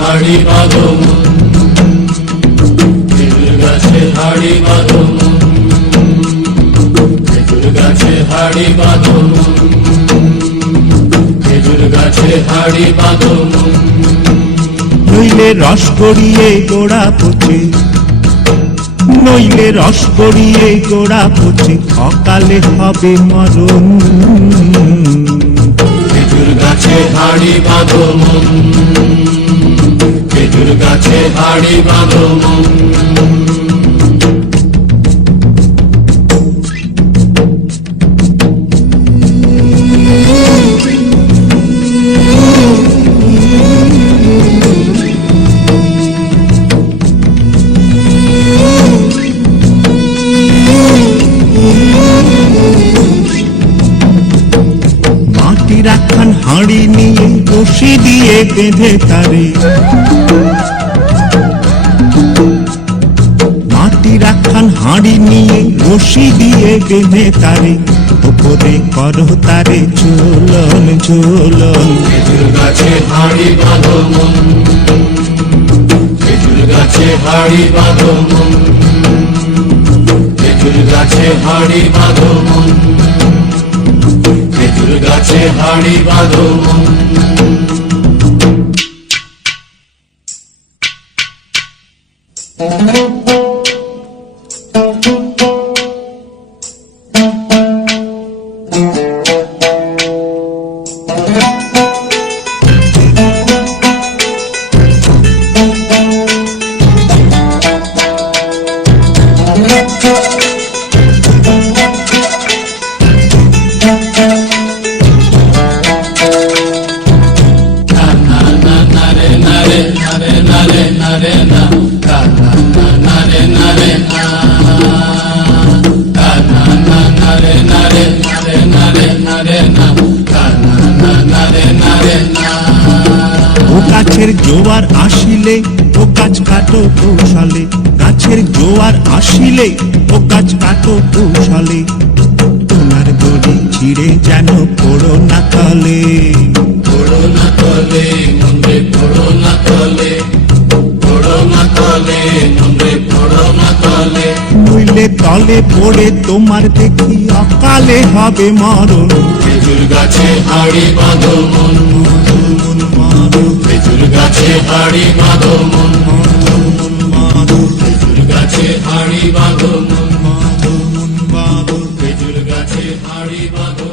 হাড়ি বাঁধো মন, খেজুর গাছে হাড়ি বাঁধো মন, খেজুর গাছে হাড়ি বাঁধো মন, খেজুর গাছে হাড়ি বাঁধো মন। নইলে রস গড়িয়ে গোড়া পচে, নইলে রস গড়িয়ে গোড়া পচে, অকালে হবে মরণ। খেজুর গাছে হাড়ি বাঁধো মন, খেজুর গাছে হাড়ি বাঁধো মন। মাটির একখান হাঁড়ি নিয়ে রশি দিয়ে বেঁধে তারে, মাটির একখান হাঁড়ি নিয়ে রশি দিয়ে বেঁধে তারে, উপরে করো তারে ঝুলন ঝুলন। খেজুর গাছে হাড়ি বাঁধো মন, খেজুর গাছে হাড়ি বাঁধো মন, খেজুর গাছে হাড়ি বাঁধো মন, খেজুর গাছে হাড়ি বাঁধো মন। ও গাছের জোয়ার আসিলে ও গাছ কাটো কৌশলে, গাছের জোয়ার আসিলে ও গাছ কাটো কৌশলে, তোমার দড়ি ছিঁড়ে যেন পড়ো না তলে। পড়ো না তলে মন্দিরে, পড়ো না তলে, পড়ো না তলে মন্দিরে, পড়ো না তলে। নইলে তলে পড়ে তোমার দেখি অকালে হবে মরণ। খেজুর গাছে হাড়ি বাঁধো মন, খেজুর গাছে হাড়ি বাঁধো মন, খেজুর গাছে হাড়ি বাঁধো মন, খেজুর গাছে হাড়ি বাঁধো।